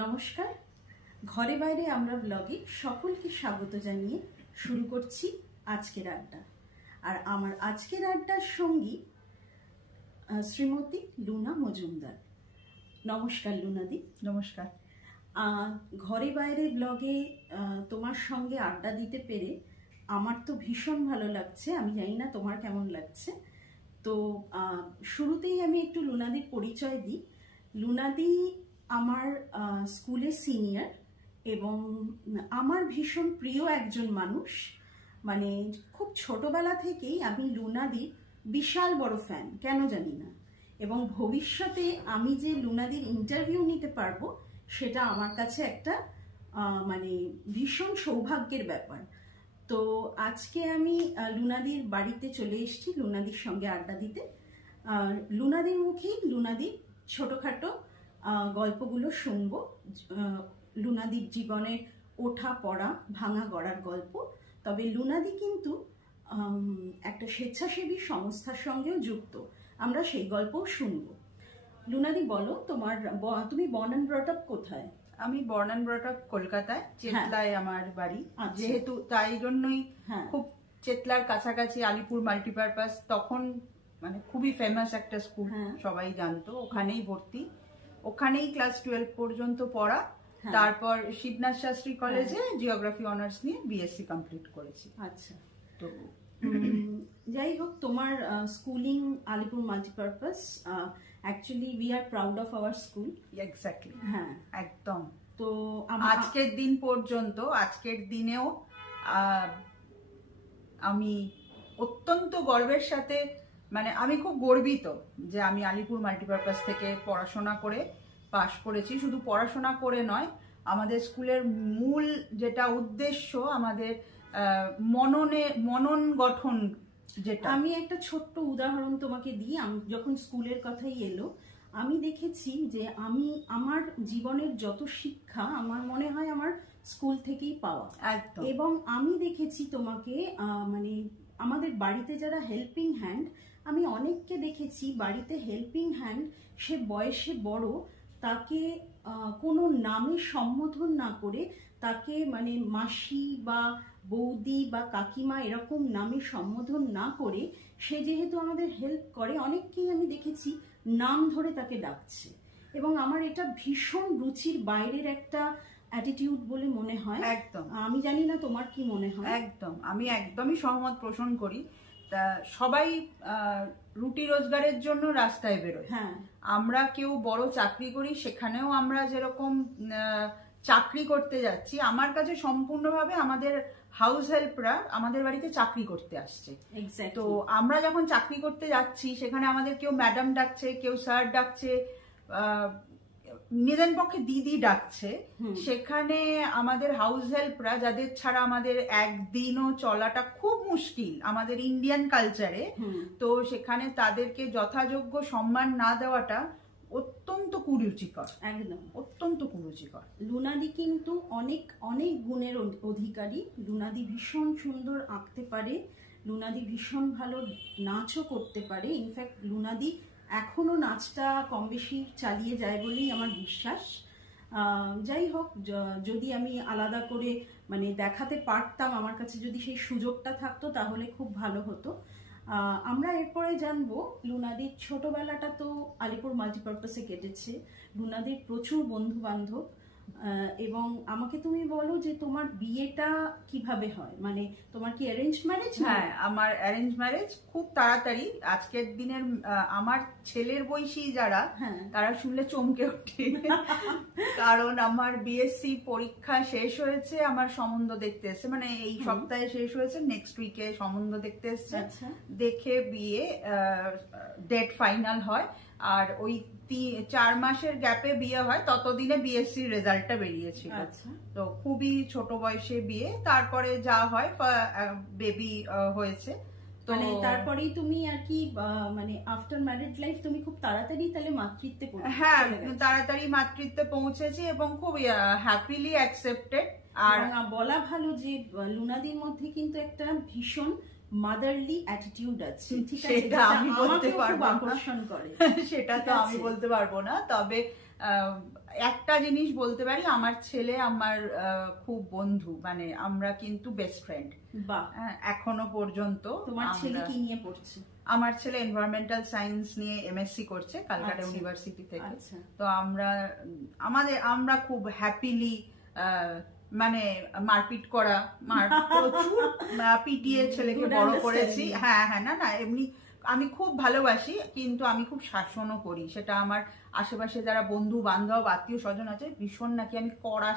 নমস্কার, ঘরে বাইরে আমরা ব্লগে সকলকে স্বাগত জানিয়ে শুরু করছি আজকের আড্ডা। আর আমার আজকের আড্ডার সঙ্গী শ্রীমতী লুনা মজুমদার। নমস্কার লুনাদি। নমস্কার। ঘরে বাইরে ব্লগে তোমার সঙ্গে আড্ডা দিতে পেরে আমার তো ভীষণ ভালো লাগছে। আমি জানি না তোমার কেমন লাগছে। তো শুরুতেই আমি একটু লুনাদির পরিচয় দিই। লুনাদি আমার স্কুলের সিনিয়র এবং আমার ভীষণ প্রিয় একজন মানুষ। মানে খুব ছোটবেলা থেকেই আমি লুনাদির বিশাল বড় ফ্যান, কেন জানি না। এবং ভবিষ্যতে আমি যে লুনাদির ইন্টারভিউ নিতে পারবো সেটা আমার কাছে একটা মানে ভীষণ সৌভাগ্যের ব্যাপার। তো আজকে আমি লুনাদির বাড়িতে চলে এসেছি লুনাদির সঙ্গে আড্ডা দিতে। লুনাদির মুখেই লুনাদির ছোটোখাটো গল্পগুলো শুনবো। লুনাদির জীবনের ওঠা পড়া ভাঙা গড়ার গল্প। তবে লুনাদি কিন্তু একটা স্বেচ্ছাসেবী সংস্থার সঙ্গেও যুক্ত, আমরা সেই গল্পও শুনবো। লুনাদি বলো, তুমি বর্ন অ্যান্ড ব্রট আপ কোথায়? আমি বর্ন অ্যান্ড ব্রট আপ কলকাতায়, চেতলায় আমার বাড়ি। আচ্ছা। যেহেতু তাই জন্যই খুব চেতলার কাছাকাছি আলিপুর মাল্টিপারপাস, তখন মানে খুবই ফেমাস একটা স্কুল, সবাই জানতো। ওখানেই ভর্তি, ওখানেই ক্লাস 12 পর্যন্ত পড়া। তারপর শিবনাথ শাস্ত্রী কলেজে জিওগ্রাফি অনার্স নিয়ে বিএসসি কমপ্লিট করেছি। আচ্ছা। তো যাই হোক, তোমার schooling Alipur multipurpose, actually we are proud of our school. Exactly, হ্যাঁ একদম। তো আজকের দিন পর্যন্ত, আজকের দিনেও আমি অত্যন্ত গর্বের সাথে, মানে আমি খুব গর্বিত যে আমি আলিপুর মাল্টিপারপাস থেকে পড়াশোনা করে পাশ করেছি। শুধু পড়াশোনা করে নয়, আমাদের স্কুলের মূল যেটা উদ্দেশ্য, আমাদের মনন গঠন, যেটা আমি একটা ছোট্ট উদাহরণ তোমাকে দিই। আমি যখন স্কুলের কথাই এলো, আমি দেখেছি যে আমি আমার জীবনের যত শিক্ষা আমার মনে হয় আমার স্কুল থেকেই পাওয়া। এবং আমি দেখেছি তোমাকে মানে আমাদের বাড়িতে যারা হেল্পিং হ্যান্ড, আমি অনেককে দেখেছি বাড়িতে হেল্পিং হ্যান্ড, সে বয়সে বড়, তাকে কোনো নামে সম্বোধন না করে তাকে মানে মাসি বা বৌদি বা কাকিমা এরকম নামে সম্বোধন না করে, সে যেহেতু আমাদের হেল্প করে, অনেককেই আমি দেখেছি নাম ধরে তাকে ডাকছে। এবং আমার এটা ভীষণ রুচির বাইরের একটা অ্যাটিটিউড বলে মনে হয়। একদম। আমি জানি না তোমার কি মনে হয়। একদম, আমি একদমই সহমত পোষণ করি। তা সবাই রুটি রোজগারের জন্য রাস্তায় বেরোয়। আমরা কেউ বড় চাকরি করি, সেখানেও আমরা যেরকম চাকরি করতে যাচ্ছি, আমার কাছে সম্পূর্ণভাবে আমাদের হাউস হেল্পরা আমাদের বাড়িতে চাকরি করতে আসছে। তো আমরা যখন চাকরি করতে যাচ্ছি, সেখানে আমাদের কেউ ম্যাডাম ডাকছে, কেউ স্যার ডাকছে, নিদেন পক্ষে দিদি ডাকছে। সেখানে আমাদের হাউস হেল্পরা, যাদের ছাড়া আমাদের একদিনও চলাটা খুব মুশকিল আমাদের ইন্ডিয়ান কালচারে, তো সেখানে তাদেরকে যথাযোগ্য সম্মান না দেওয়াটা অত্যন্ত কুরুচিকর। একদম অত্যন্ত কুরুচিকর। লুনাদি কিন্তু অনেক অনেক গুণের অধিকারী। লুনাদি ভীষণ সুন্দর আঁকতে পারে, লুনাদি ভীষণ ভালো নাচও করতে পারে। ইনফ্যাক্ট লুনাদি এখনো নাচটা কম বেশি চালিয়ে যায় বলেই আমার বিশ্বাস। যাই হোক, যদি আমি আলাদা করে মানে দেখাতে পারতাম, আমার কাছে যদি সেই সুযোগটা থাকতো, তাহলে খুব ভালো হতো। আমরা এরপরে জানবো লুনাদির ছোটবেলাটা তো আলিপুর মাল্টিপারপাসে কেটেছে। লুনাদির প্রচুর বন্ধু বান্ধব। এবং আমাকে তুমি বলো যে তোমার বিয়েটা কিভাবে হয়, মানে তোমার কি অ্যারেঞ্জ ম্যারেজ? হ্যাঁ, আমার অ্যারেঞ্জ ম্যারেজ। খুব তাড়াতাড়ি, আজকের দিনের আমার ছেলের বয়সী যারা, তারা শুনলে চমকে ওঠে। কারণ আমার বিএসসি পরীক্ষা শেষ হয়েছে, আমার সম্বন্ধ দেখতে এসছে, মানে এই সপ্তাহে শেষ হয়েছে, নেক্সট উইকে সম্বন্ধ দেখতে এসছে। দেখে বিয়ে, ডেট ফাইনাল হয়, আর ওই 4 মাসের গ্যাপে বিয়ে হয়। ততদিনে বিএসসি রেজাল্টটা বেরিয়েছিল। তো খুবই ছোট বয়সে বিয়ে। তারপরে যা হয়, বেবি হয়েছে। তো তারপরেই তুমি আর কি মানে আফটার ম্যারিড লাইফ তুমি খুব তাড়াতাড়ি তাহলে মাতৃত্বে পৌঁছেছো? হ্যাঁ, তাড়াতাড়ি মাতৃত্বে পৌঁছেছি এবং খুব হ্যাপিলি অ্যাকসেপ্টেড। আর বলা ভালো যে লুনাদির মধ্যে কিন্তু একটা ভীষণ মাদারলি অ্যাটিটিউড আছে। সেটা আমি বলতে পারবো না, সেটা তো আমি বলতে পারবো না। তবে একটা জিনিস বলতে পারি, আমার ছেলে আমার খুব বন্ধু, মানে আমরা কিন্তু বেস্ট ফ্রেন্ড এখনো পর্যন্ত। তোমার ছেলে কি নিয়ে পড়ছে? আমার ছেলে এনভায়রনমেন্টাল সায়েন্স নিয়ে এমএসসি করছে কালকাটা ইউনিভার্সিটি থেকে। তো আমরা খুব হ্যাপিলি মানে মারপিট করা, প্রচুর পিটিয়ে ছেলেকে বড় করেছি। হ্যাঁ হ্যাঁ, না না, এমনি আমি খুব ভালোবাসি, কিন্তু আমি খুব শাসনও করি। সেটা আমার আশেপাশে যারা বন্ধু বান্ধব আত্মীয় স্বজন আছে, ভীষণ নাকি আমি কড়া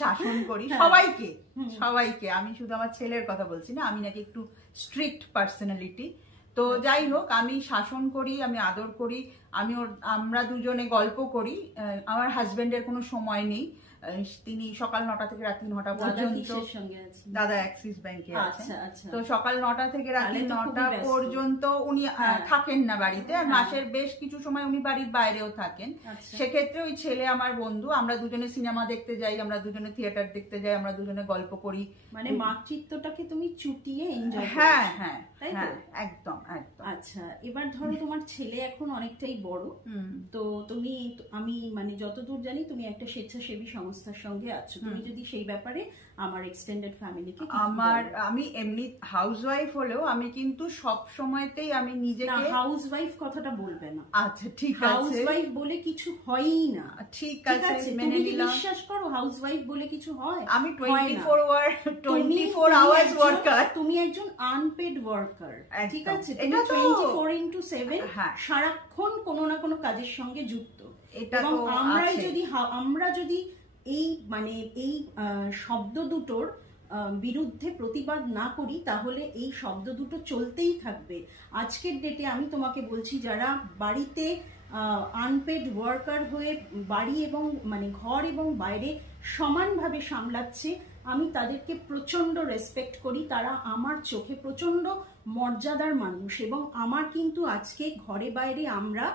শাসন করি সবাইকে। আমি শুধু আমার ছেলের কথা বলছি না, আমি নাকি একটু স্ট্রিক্ট পার্সোনালিটি। তো যাই হোক, আমি শাসন করি, আমি আদর করি, আমরা দুজনে গল্প করি। আমার হাজবেন্ডের কোনো সময় নেই, তিনি সকাল 9টা থেকে রাত্রি 9টা পর্যন্ত। দাদা অ্যাক্সিস ব্যাংকে আছে। তো সকাল 9টা থেকে রাত্রি 9টা পর্যন্ত উনি থাকেন না বাড়িতে, আর মাসের বেশ কিছু সময় উনি বাড়ির বাইরেও থাকেন। সেক্ষেত্রে ওই ছেলে আমার বন্ধু, আমরা দুজনে সিনেমা দেখতে যাই, আমরা দুজনে থিয়েটার দেখতে যাই, আমরা দুজনে গল্প করি। মানে মাতৃত্বটাকে তুমি চুটিয়ে এনজয় করো। হ্যাঁ হ্যাঁ, একদম একদম। আচ্ছা, এবার ধরো তোমার ছেলে এখন অনেকটাই বড়, তো আমি মানে যতদূর জানি তুমি একটা স্বেচ্ছাসেবী সংস্থার সঙ্গে আছো। তুমি যদি সেই ব্যাপারে আমার এক্সটেন্ডেড ফ্যামিলিকে আমি এমনি হাউসওয়াইফ হলেও আমি কিন্তু সব সময়তেই আমি নিজেকে হাউসওয়াইফ কথাটা বলবে না। আচ্ছা ঠিক আছে, হাউসওয়াইফ বলে কিছু হয়ই না। ঠিক আছে, মেনে নিলাম। বিশ্বাস করো, হাউসওয়াইফ বলে কিছু হয়? আমি 24 আওয়ার্স ওয়ার্কার। তুমি একজন আনপেড ওয়ার্কার, ঠিক আছে? এটা 24x7 সারাক্ষণ কোনো না কোনো কাজের সঙ্গে যুক্ত। এবং আমরা যদি এই মানে এই শব্দ দুটোর বিরুদ্ধে প্রতিবাদ না করি, তাহলে এই শব্দ দুটো চলতেই থাকবে। আজকের ডেটে আমি তোমাকে বলছি, যারা বাড়িতে আনপেড ওয়ার্কার হয়ে বাড়ি এবং মানে ঘর এবং বাইরে সমানভাবে সামলাচ্ছে, আমি তাদেরকে প্রচন্ড রেসপেক্ট করি। তারা আমার চোখে প্রচন্ড মর্যাদার মানুষ। এবং আমার কিন্তু আজকে ঘরে বাইরে আমরা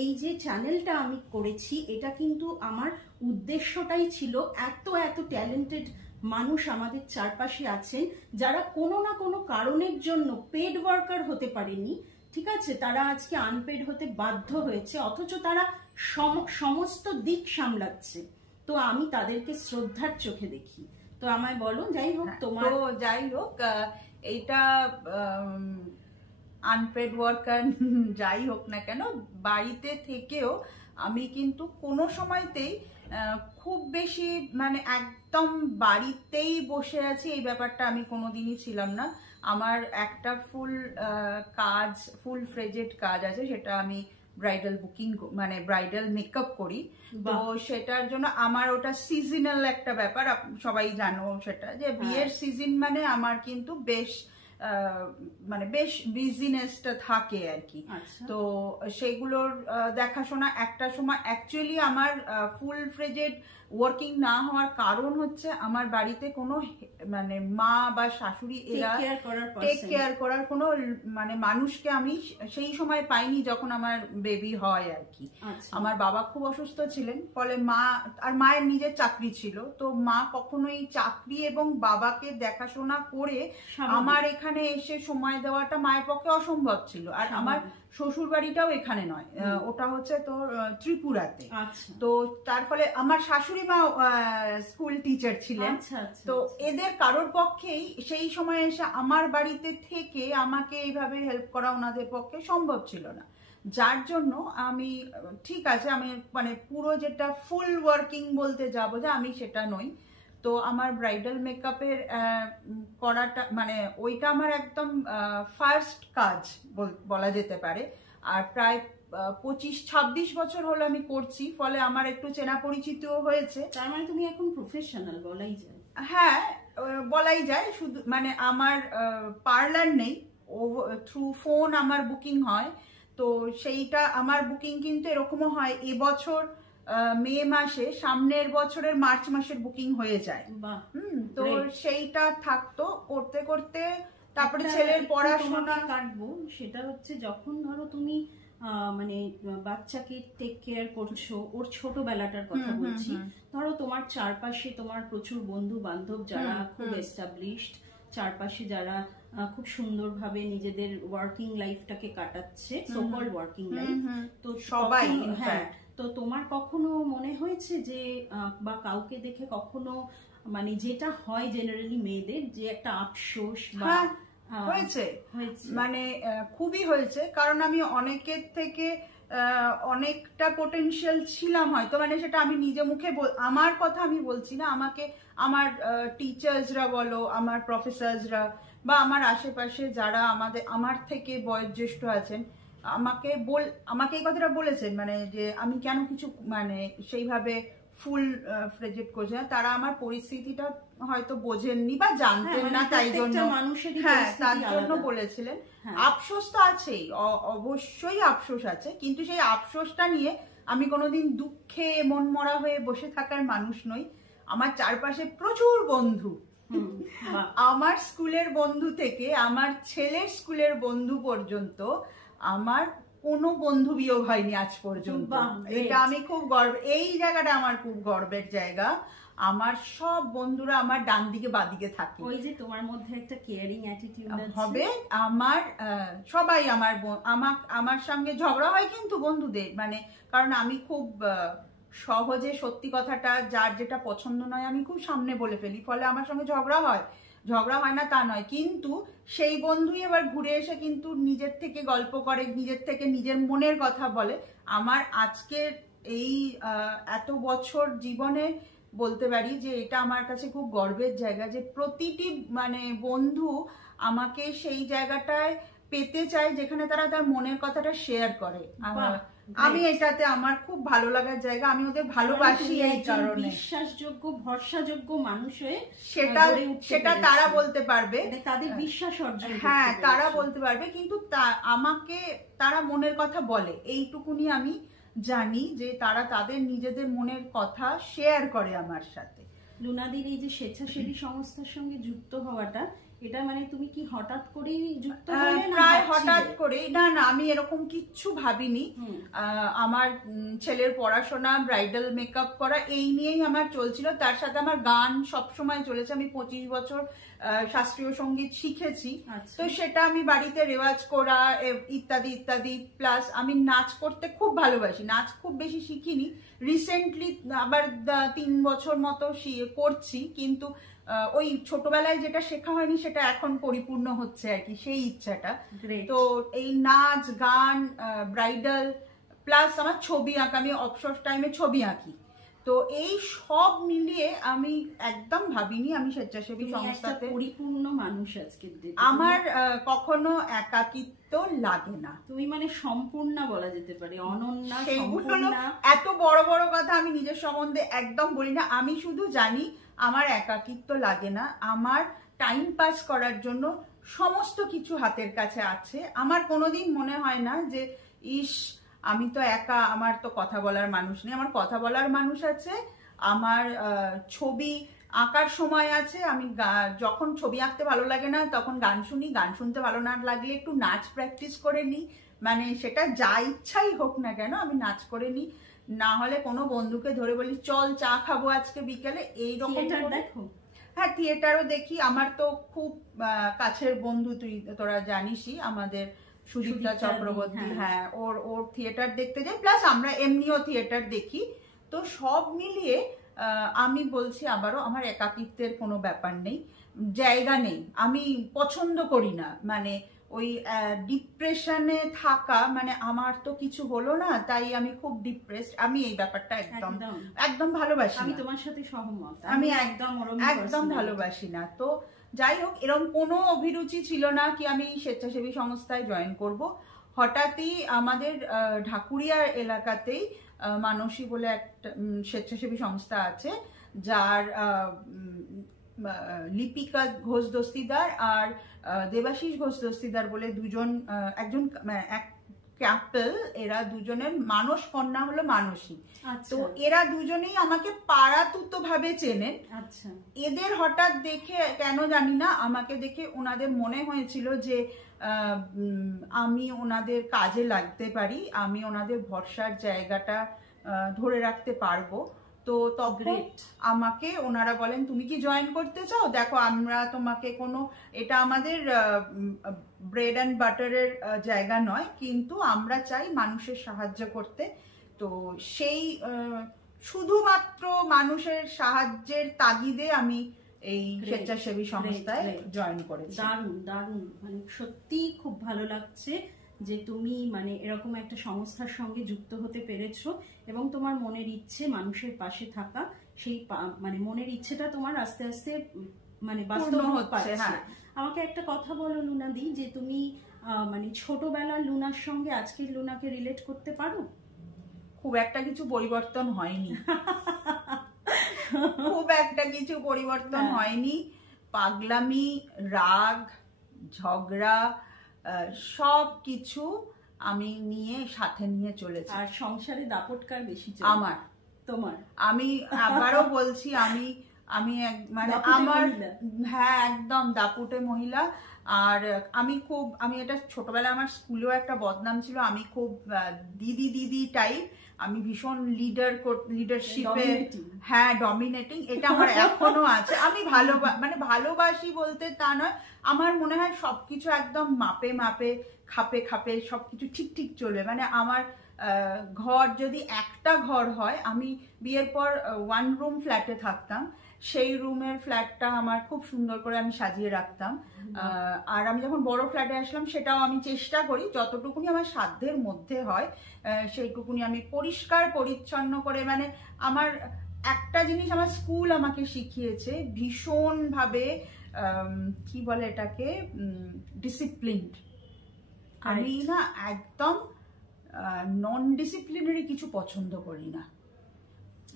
এই যে চ্যানেলটা আমি করেছি, এটা কিন্তু আমার উদ্দেশ্যটাই ছিল, এত ট্যালেন্টেড মানুষ আমাদের চারপাশে আছেন যারা কোনো না কোনো কারণের জন্য পেড ওয়ার্কার হতে পারেনি, ঠিক আছে? তারা আজকে আনপেড হতে বাধ্য হয়েছে, অথচ তারা সমস্ত দিক সামলাচ্ছে। তো আমি তাদেরকে শ্রদ্ধার চোখে দেখি। তো আমায় বলো, যাই হোক এইটা আনপেড ওয়ার্কার যাই হোক না কেন, বাড়িতে থেকেও আমি কিন্তু কোনো সময়তেই খুব বেশি মানে একদম বাড়িতেই বসে আছি এই ব্যাপারটা আমি কোনোদিনই ছিলাম না। আমার একটা ফুল ফ্রেজেড কাজ আছে, সেটা আমি ব্রাইডাল বুকিং মানে ব্রাইডাল মেকআপ করি। তো সেটার জন্য আমার ওটা সিজনাল একটা ব্যাপার, সবাই জানো সেটা, যে বিয়ের সিজন মানে আমার কিন্তু বেশ বিজিনেসটা থাকে আর কি। তো সেগুলোর দেখাশোনা একটা সময় অ্যাকচুয়ালি আমার ফুল ফ্রেজেড ওয়ার্কিং না হওয়ার কারণ হচ্ছে আমার বাড়িতে কোনো মানে মা বা শাশুড়ি এরা টেক কেয়ার করার কোনো মানে মানুষকে আমি সেই সময় পাইনি যখন আমার বেবি হয় আর কি। আমার বাবা খুব অসুস্থ ছিলেন, ফলে মায়ের নিজের চাকরি ছিল, তো মা কখনোই চাকরি এবং বাবাকে দেখাশোনা করে আমার এখানে এসে সময় দেওয়াটা মায়ের পক্ষে অসম্ভব ছিল। আর আমার শ্বশুর বাড়িটাও এখানে নয়, ওটা হচ্ছে তোর ত্রিপুরাতে। তো তার ফলে আমার শাশুড়ি মা স্কুল টিচার ছিলেন, তো এদের কারোর পক্ষেই সেই সময় এসে আমার বাড়িতে থেকে আমাকে এইভাবে হেল্প করা ওনাদের পক্ষে সম্ভব ছিল না। যার জন্য আমি ঠিক আছে, আমি মানে পুরো যেটা ফুল ওয়ার্কিং বলতে যাবো যে আমি সেটা নই। তো আমার ব্রাইডাল মেকআপের করাটা মানে ওইটা আমার একদম ফার্স্ট কাজ বলা যেতে পারে। আর প্রায় 25-26 বছর হলো আমি করছি, ফলে আমার একটু চেনা পরিচিতও হয়েছে। তার মানে তুমি এখন প্রফেশনাল বলাই যায়? হ্যাঁ, বলাই যায়। শুধু মানে আমার পার্লার নেই, থ্রু ফোন আমার বুকিং হয়। তো সেইটা আমার বুকিং কিন্তু এরকমও হয়, এবছর মে মাসে সামনের বছরের মার্চ মাসের বুকিং হয়ে যায়। তো সেইটা থাকতো করতে করতে, তারপরে ছেলের পড়াশোনা কাটবো। সেটা হচ্ছে যখন ধরো তুমি মানে বাচ্চাকে টেক কেয়ার করছো, ওর ছোটবেলাটার কথা বলছি, ধরো তোমার চারপাশে তোমার প্রচুর বন্ধু বান্ধব যারা খুব এস্টাবলিশড, চারপাশে যারা খুব সুন্দরভাবে নিজেদের ওয়ার্কিং লাইফটাকে কাটাচ্ছে, সো কল্ড ওয়ার্কিং লাইফ, তো সবাই তো তোমার কখনো মনে হয়েছে যে বা কাউকে দেখে কখনো মানে যেটা হয় জেনারেলি মেয়েদের যে একটা আফসোস বা হয়েছে, মানে খুবই হয়েছে, কারণ আমি অনেকের থেকে অনেকটা পোটেনশিয়াল ছিলাম হয়তো, মানে সেটা আমি নিজে মুখে আমার কথা আমি বলছি না, আমাকে আমার টিচার্সরা বলো, আমার প্রফেসরসরা বা আমার আশেপাশে যারা আমার থেকে বয়োজ্যেষ্ঠ আছেন আমাকে এই কথাটা বলেছেন, মানে যে আমি কেন কিছু মানে সেইভাবে ফুল ফ্লেজেড করছি না, তারা আমার পরিস্থিতিটা হয়তো বোঝেননি বা জানতেন না, তাই জন্য তার জন্য বলেছিলেন। আফসোস তো আছেই, অবশ্যই আফসোস আছে, কিন্তু সেই আফসোসটা নিয়ে আমি কোনোদিন দুঃখে মন মরা হয়ে বসে থাকার মানুষ নই। আমার চারপাশে প্রচুর বন্ধু, আমার স্কুলের বন্ধু থেকে আমার ছেলের স্কুলের বন্ধু পর্যন্ত আমার কোনো বন্ধু বিয়োগ হয়নি আজ পর্যন্ত। এটা আমি খুব এই জায়গাটা আমার খুব গর্বের জায়গা। আমার সব বন্ধুরা আমার ডান দিকে বাদিকে থাকে। ওই যে তোমার মধ্যে একটা কেয়ারিং অ্যাটিটিউড হবে। আমার সবাই আমার সঙ্গে ঝগড়া হয় কিন্তু বন্ধুদের, মানে কারণ আমি খুব সহজে সত্যি কথাটা যার যেটা পছন্দ নয় আমি খুব সামনে বলে ফেলি, ফলে আমার সঙ্গে ঝগড়া হয় না তা নয়, কিন্তু সেই বন্ধুই এবার ঘুরে এসে কিন্তু নিজের থেকে গল্প করে, নিজের থেকে নিজের মনের কথা বলে। আমার আজকের এই এত বছর জীবনে বলতে পারি যে এটা আমার কাছে খুব গর্বের জায়গা, যে প্রতিটি মানে বন্ধু আমাকে সেই জায়গাটায় পেতে চায় যেখানে তারা তার মনের কথাটা শেয়ার করে। আমি এটাতে আমার খুব ভালো লাগার জায়গা, আমি ওদের ভালোবাসি এই কারণে। বিশ্বাসযোগ্য ভরসাযোগ্য মানুষ হয়ে সেটা তারা বলতে পারবে, তাদের বিশ্বাস অর্জন, হ্যাঁ তারা বলতে পারবে, কিন্তু আমাকে তারা মনের কথা বলে এইটুকুনি আমি জানি, যে তারা তাদের নিজেদের মনের কথা শেয়ার করে আমার সাথে। লুনাদির এই যে স্বেচ্ছাসেবী সংস্থার সঙ্গে যুক্ত হওয়াটা, এটা মানে তুমি কি হঠাৎ করেই যুক্ত হলে? প্রায় হঠাৎ করেই, না আমি এরকম কিচ্ছু ভাবিনি। আমার ছেলের পড়াশোনা, ব্রাইডাল মেকআপ করা এই নিয়েই আমার চলছিল, তার সাথে আমার গান সবসময় চলেছে। আমি 25 বছর শাস্ত্রীয় সঙ্গীত শিখেছি, তো সেটা আমি বাড়িতে রেওয়াজ করা ইত্যাদি ইত্যাদি, প্লাস আমি নাচ করতে খুব ভালোবাসি। নাচ খুব বেশি শিখিনি, রিসেন্টলি আবার 3 বছর মতো করছি, কিন্তু ওই ছোটবেলায় যেটা শেখা হয়নি সেটা এখন পরিপূর্ণ হচ্ছে আর কি, সেই ইচ্ছাটা। তো এই নাচ গান, ব্রাইডাল, প্লাস আমার ছবি আঁকা, আমি অবসর টাইমে ছবি আঁকি, তো এই সব মিলিয়ে আমি একদম ভাবিনি আমি স্বেচ্ছাসেবী সংস্থাতে পরিপূর্ণ মানুষ। আজকে আমার কখনো একাকিত্ব লাগে না, তুমি মানে সম্পূর্ণ বলা যেতে পারে, অনন্যা। এত বড় বড় কথা আমি নিজের সম্বন্ধে একদম বলি না, আমি শুধু জানি আমার একাকিত্ব লাগে না, আমার টাইম পাস করার জন্য সমস্ত কিছু হাতের কাছে আছে। আমার কোনোদিন মনে হয় না যে ইস আমি তো একা, আমার তো কথা বলার মানুষ নেই। আমার কথা বলার মানুষ আছে, আমার ছবি আঁকার সময় আছে, আমি যখন ছবি আঁকতে ভালো লাগে না তখন গান শুনি, গান শুনতে ভালো না লাগলে একটু নাচ প্র্যাকটিস করে নিই, মানে সেটা যা ইচ্ছাই হোক না কেন আমি নাচ করে নিই। না হলে কোনো বন্ধুকে ধরে বলি চল চা খাবো আজকে বিকেলে, এইরকম। দেখো, হ্যাঁ থিয়েটারও দেখি। আমার তো খুব কাছের বন্ধু, তোরা জানিসই, আমাদের সুদীপ্তা চক্রবর্তী, হ্যাঁ ওর থিয়েটার দেখতে যাই, প্লাস আমরা এমনিও থিয়েটার দেখি। তো সব মিলিয়ে আমি বলছি আবারও, আমার একাকিত্বের কোনো ব্যাপার নেই, জায়গা নেই, আমি পছন্দ করি না মানে ওই ডিপ্রেশনে থাকা, মানে আমার তো কিছু হলো না তাই আমি খুব ডিপ্রেসড, আমি এই ব্যাপারটা একদম ভালোবাসি। আমি তোমার সাথে সহমত, আমি একদম ভালোবাসি না। তো যাই হোক, এরকম কোনো অভিরুচি ছিল না কি আমি স্বেচ্ছাসেবী সংস্থায় জয়েন করব। হঠাৎই আমাদের ঢাকুরিয়া এলাকাতেই মানসী বলে একটা স্বেচ্ছাসেবী সংস্থা আছে, যার লিপিকা ঘোষ দস্তিদার আর দেবাশিস ঘোষ দস্তিদার বলে একজন কাপল, এরা দুজনের মানস কন্যা হলো মানসী। তো এরা দুজনেই আমাকে পাড়াতুতো ভাবে চেনেন। এদের হঠাৎ দেখে, কেন জানি না, আমাকে দেখে ওনাদের মনে হয়েছিল যে আমি ওনাদের কাজে লাগতে পারি, আমি ওনাদের ভরসার জায়গাটা ধরে রাখতে পারবো। তো তখন আমাকে ওনারা বলেন তুমি কি জয়েন করতে চাও, দেখো আমরা তোমাকে এটা আমাদের ব্রেড অ্যান্ড বাটারের জায়গা নয়, কিন্তু আমরা চাই মানুষের সাহায্য করতে, তো সেই শুধুমাত্র মানুষের সাহায্যের তাগিদে আমি এই স্বেচ্ছাসেবী সংস্থায় জয়েন করেছি। দারুণ দারুণ, মানে সত্যি খুব ভালো লাগছে যে তুমি মানে এরকম একটা সংস্থার সঙ্গে যুক্ত হতে পেরেছো এবং তোমার মনের ইচ্ছে মানুষের পাশে থাকা, সেই মানে মনের ইচ্ছেটা তোমার আস্তে আস্তে মানে বাস্তব হচ্ছে। হ্যাঁ, আমাকে একটা কথা বলো লুনাদি, যে তুমি মানে ছোটবেলার লুনার সঙ্গে আজকের লুনাকে রিলেট করতে পারো? খুব একটা কিছু পরিবর্তন হয়নি, খুব একটা কিছু পরিবর্তন হয়নি। পাগলামি, রাগ, ঝগড়া সব কিছু আমি সাথে নিয়ে চলেছি। আর সংসারে দাপটকার বেশি আমার, তোমার? আমি আবারও বলছি, আমি মানে আমার, হ্যাঁ একদম দাপুটে মহিলা। আর আমি এটা ছোটবেলায় আমার স্কুলেও একটা বদনাম ছিল, আমি খুব দিদি দিদি টাইপ, আমি ভীষণ লিডারশিপে, হ্যাঁ ডমিনেটিং, এটা আমার এখনো আছে। আমি মানে ভালোবাসি বলতে তা নয়, আমার মনে হয় সবকিছু একদম মাপে মাপে খাপে খাপে সবকিছু ঠিক ঠিক চলবে। মানে আমার ঘর যদি একটা ঘর হয়, আমি বিয়ের পর 1 রুম ফ্ল্যাটে থাকতাম, সেই রুমের ফ্ল্যাটটা আমার খুব সুন্দর করে আমি সাজিয়ে রাখতাম। আর আমি যখন বড় ফ্ল্যাটে আসলাম, সেটাও আমি চেষ্টা করি যতটুকুনি আমার সাধ্যের মধ্যে হয় সেইটুকুনি আমি পরিষ্কার পরিচ্ছন্ন করে। মানে আমার একটা জিনিস আমার স্কুল আমাকে শিখিয়েছে, ভীষণভাবে কি বলে এটাকে, ডিসিপ্লিনড। আমি না একদম নন ডিসিপ্লিনারি কিছু পছন্দ করি না।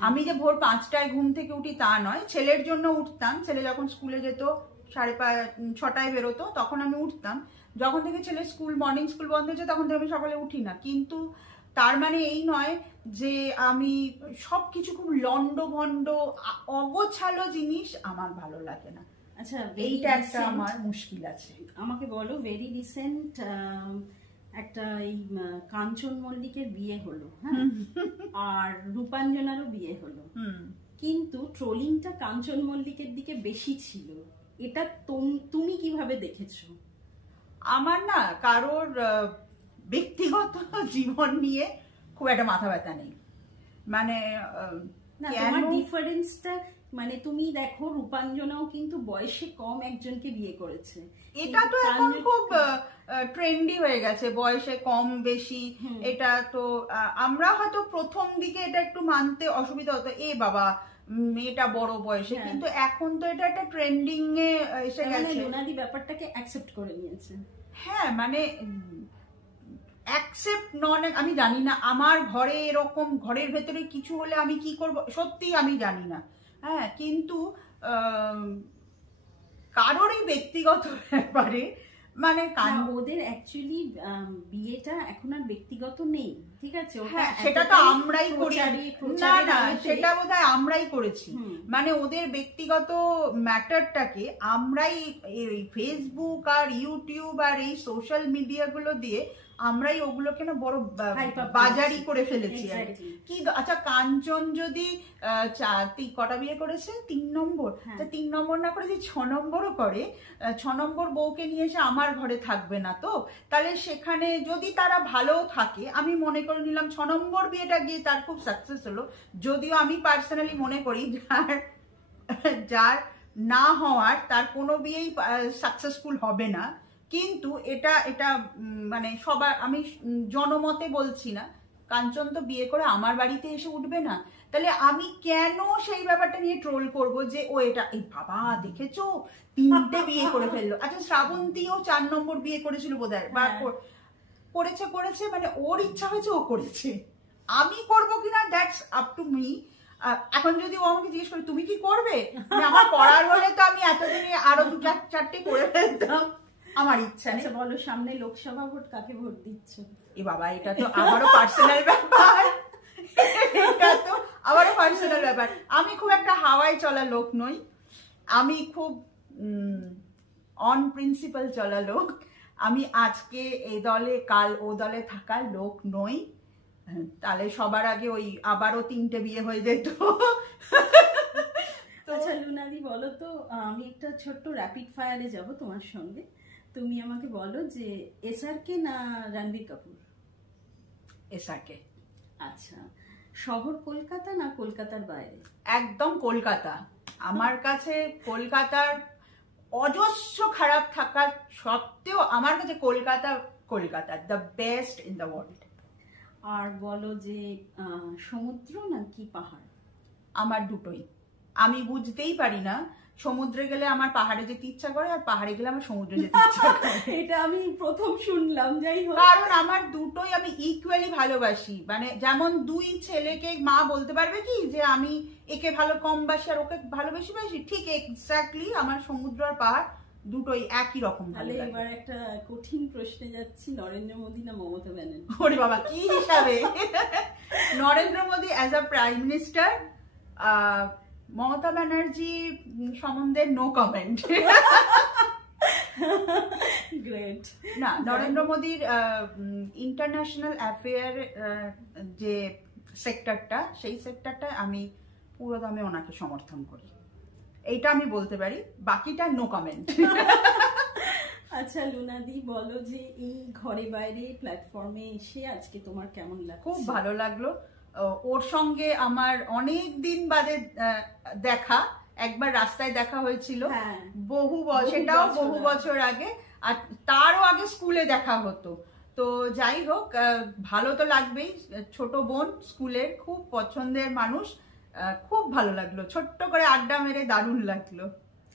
আমি যে ভোর 5টায় ঘুম থেকে উঠি তা নয়, ছেলের জন্য উঠতাম। ছেলে যখন স্কুলে যেত 6:30 বেরোতো, তখন আমি উঠতাম। যখন থেকে ছেলের মর্নিং স্কুল বন্ধ হয়েছে তখন থেকে আমি সকালে উঠি না। কিন্তু তার মানে এই নয় যে আমি সবকিছু খুব লন্ডভন্ড অগোছালো জিনিস আমার ভালো লাগে না। আচ্ছা, এইটা একটা আমার মুশকিল আছে। আমাকে বলো, ভেরি রিসেন্ট একটা এই কাঞ্চন মল্লিকের বিয়ে হলো, হ্যাঁ, আর রূপাঞ্জনারও বিয়ে হলো, কিন্তু ট্রোলিংটা কাঞ্চন মল্লিকের দিকে বেশি ছিল। এটা তুমি কিভাবে দেখেছো? আমার না কারোর ব্যক্তিগত জীবন নিয়ে খুব একটা মাথা ব্যথা নেই। মানে তোমার ডিফারেন্সটা, মানে তুমি দেখো রূপাঞ্জনাও কিন্তু বয়সে কম একজনকে বিয়ে করেছে, এটা তো এখন খুব ট্রেন্ডি হয়ে গেছে, বয়সে কম বেশি। এটা তো আমরা হয়তো প্রথম দিকে এটা একটু মানতে অসুবিধা হতো, এ বাবা মেয়েটা বড় বয়সে, কিন্তু এখন তো এটা একটা ট্রেন্ডিং এ এসে গেছে। লুনাদি ব্যাপারটাকে অ্যাকসেপ্ট করে নিয়েছে। হ্যাঁ, মানে অ্যাকসেপ্ট নন, আমি জানি না আমার ঘরে এরকম ঘরের ভেতরে কিছু হলে আমি কি করব সত্যি আমি জানি না। হ্যাঁ, কিন্তু কারোরই ব্যক্তিগত ব্যাপারে মানে ওদের অ্যাকচুয়ালি বিয়েটা এখন আর ব্যক্তিগত নেই, ঠিক আছে? হ্যাঁ, সেটা তো আমরাই করি না, না সেটা বোধহয় আমরাই করেছি। মানে ওদের ব্যক্তিগত ম্যাটারটাকে আমরাই এই ফেসবুক আর ইউটিউব আর এই সোশ্যাল মিডিয়া গুলো দিয়ে আমরাই ওগুলোকে না বড় বাজারি করে ফেলেছি। কি আচ্ছা, কাঞ্চন যদি কটা বিয়ে করেছে? 3 নম্বর। 3 নম্বর না করে যদি 6 নম্বরও করে, 6 নম্বর বউকে নিয়ে এসে আমার ঘরে থাকবে না তো? তাহলে সেখানে যদি তারা ভালো থাকে, আমি মনে করে নিলাম 6 নম্বর বিয়েটা গিয়ে তার খুব সাকসেস হলো। যদিও আমি পার্সোনালি মনে করি যার না হওয়ার তার কোনো বিয়েই সাকসেসফুল হবে না। কিন্তু এটা মানে সবার, আমি জনমতে বলছি না, কাঞ্চন তো বিয়ে করে আমার বাড়িতে এসে উঠবে না, তাহলে আমি কেন সেই ব্যাপারটা নিয়ে ট্রোল করব যে ও এটা, এই বাবা দেখেছো 3টে বিয়ে করে ফেললো। আচ্ছা, শ্রাবন্তীও 4 নম্বর বিয়ে করেছিল বোধহয়, বা করেছে মানে ওর ইচ্ছা হয়েছে ও করেছে, আমি করবো কিনা দ্যাটস আপ টু মি। এখন যদি ও আমাকে জিজ্ঞেস করে তুমি কি করবে, আমার করার হলে তো আমি এতদিনে আরো 2-4টে করে ফেলতাম, আমার ইচ্ছা নেই। বলো, সামনে লোকসভা ভোট, কাকে ভোট দিচ্ছ? এ বাবা, এটা তো আবারও পার্সোনাল ব্যাপার, এটা তো আবারও পার্সোনাল ব্যাপার। আমি খুব একটা হাওয়ায় চলা লোক নই, আমি খুব অন প্রিন্সিপাল চলা লোক। আমি আজকে এই দলে কাল ও দলে থাকার লোক নই, তাহলে সবার আগে ওই আবারও 3টে বিয়ে হয়ে যেত। আচ্ছা লুনাদি, বলো তো, আমি একটা ছোট্ট র্যাপিড ফায়ারে যাব তোমার সঙ্গে। তুমি আমাকে বলো যে SRK না রণবীর কাপুর? SRK। আচ্ছা, শহর কলকাতা না কলকাতার বাইরে? একদম কলকাতা। আমার কাছে কলকাতার অজস্র খারাপ থাকার সত্ত্বেও আমার কাছে Kolkata the best in the world. আর বলো যে সমুদ্র নাকি পাহাড়? আমার দুটোই। আমি বুঝতেই পারি না সমুদ্রে গেলে আমার পাহাড়ে যেতে ইচ্ছা করে আর পাহাড়ে গেলে আমার সমুদ্রে যেতে ইচ্ছা করে। এটা আমি প্রথম শুনলাম। যাই হোক, কারণ আমার দুটোই আমি ইকুয়ালি ভালোবাসি। মানে যেমন দুই ছেলেকে মা বলতে পারবে কি যে আমি একে ভালো কম বাসি আর ওকে ভালোবেসি বাসি, ঠিক এক্স্যাক্টলি আমার সমুদ্র আর পাহাড় দুটোই একই রকম ভালো লাগে। এবার একটা কঠিন প্রশ্নে যাচ্ছি, নরেন্দ্র মোদী না মমতা ব্যানার্জি? ওরে বাবা, কি হিসাবে? Narendra Modi as a prime minister, Mamata Banerjee সম্বন্ধে নো কমেন্ট। গ্রেট। না, নরেন্দ্র মোদীর ইন্টারন্যাশনাল অ্যাফেয়ার যে সেক্টরটা, সেই সেক্টরটা আমি পুরো দমে ওনাকে সমর্থন করি, এইটা আমি বলতে পারি। বাকিটা নো কমেন্ট। আচ্ছা লুনাদি, বলো যে এই ঘরে বাইরে প্ল্যাটফর্মে এসে আজকে তোমার কেমন লাগছে? খুব ভালো লাগলো। ওর সঙ্গে আমার অনেক দিন বাদে দেখা, একবার রাস্তায় দেখা হয়েছিল সেটাও বহু বছর আগে, আর তারও আগে স্কুলে দেখা হতো। তো যাই হোক, ভালো তো লাগবেই। ছোট বোন, স্কুলের খুব পছন্দের মানুষ, খুব ভালো লাগলো। ছোট্ট করে আড্ডা মেরে দারুণ লাগলো।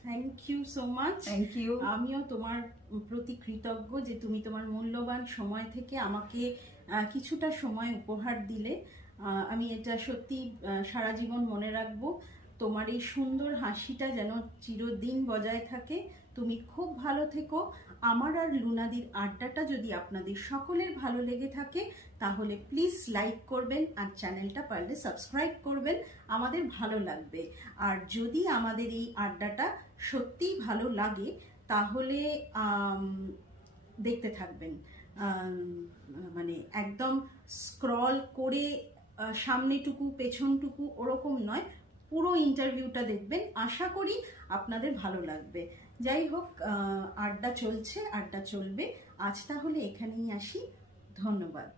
Thank you so much. Thank you. আমিও তোমার প্রতি কৃতজ্ঞ যে তুমি তোমার মূল্যবান সময় থেকে আমাকে কিছুটা সময় উপহার দিলে। আমি এটা সত্যি সারা জীবন মনে রাখবো। তোমার এই সুন্দর হাসিটা যেন চিরদিন বজায় থাকে। তুমি খুব ভালো থেকো। আমার আর লুনাদির আড্ডাটা যদি আপনাদের সকলের ভালো লেগে থাকে তাহলে প্লিজ লাইক করবেন আর চ্যানেলটা পারলে সাবস্ক্রাইব করবেন, আমাদের ভালো লাগবে। আর যদি আমাদের এই আড্ডাটা সত্যিই ভালো লাগে তাহলে দেখতে থাকবেন। মানে একদম স্ক্রল করে সামনেটুকু পেছনটুকু ওরকম নয়, পুরো ইন্টারভিউটা দেখবেন। আশা করি আপনাদের ভালো লাগবে। যাই হোক, আড্ডা চলছে, আড্ডা চলবে। আজ তাহলে এখানেই আসি। ধন্যবাদ।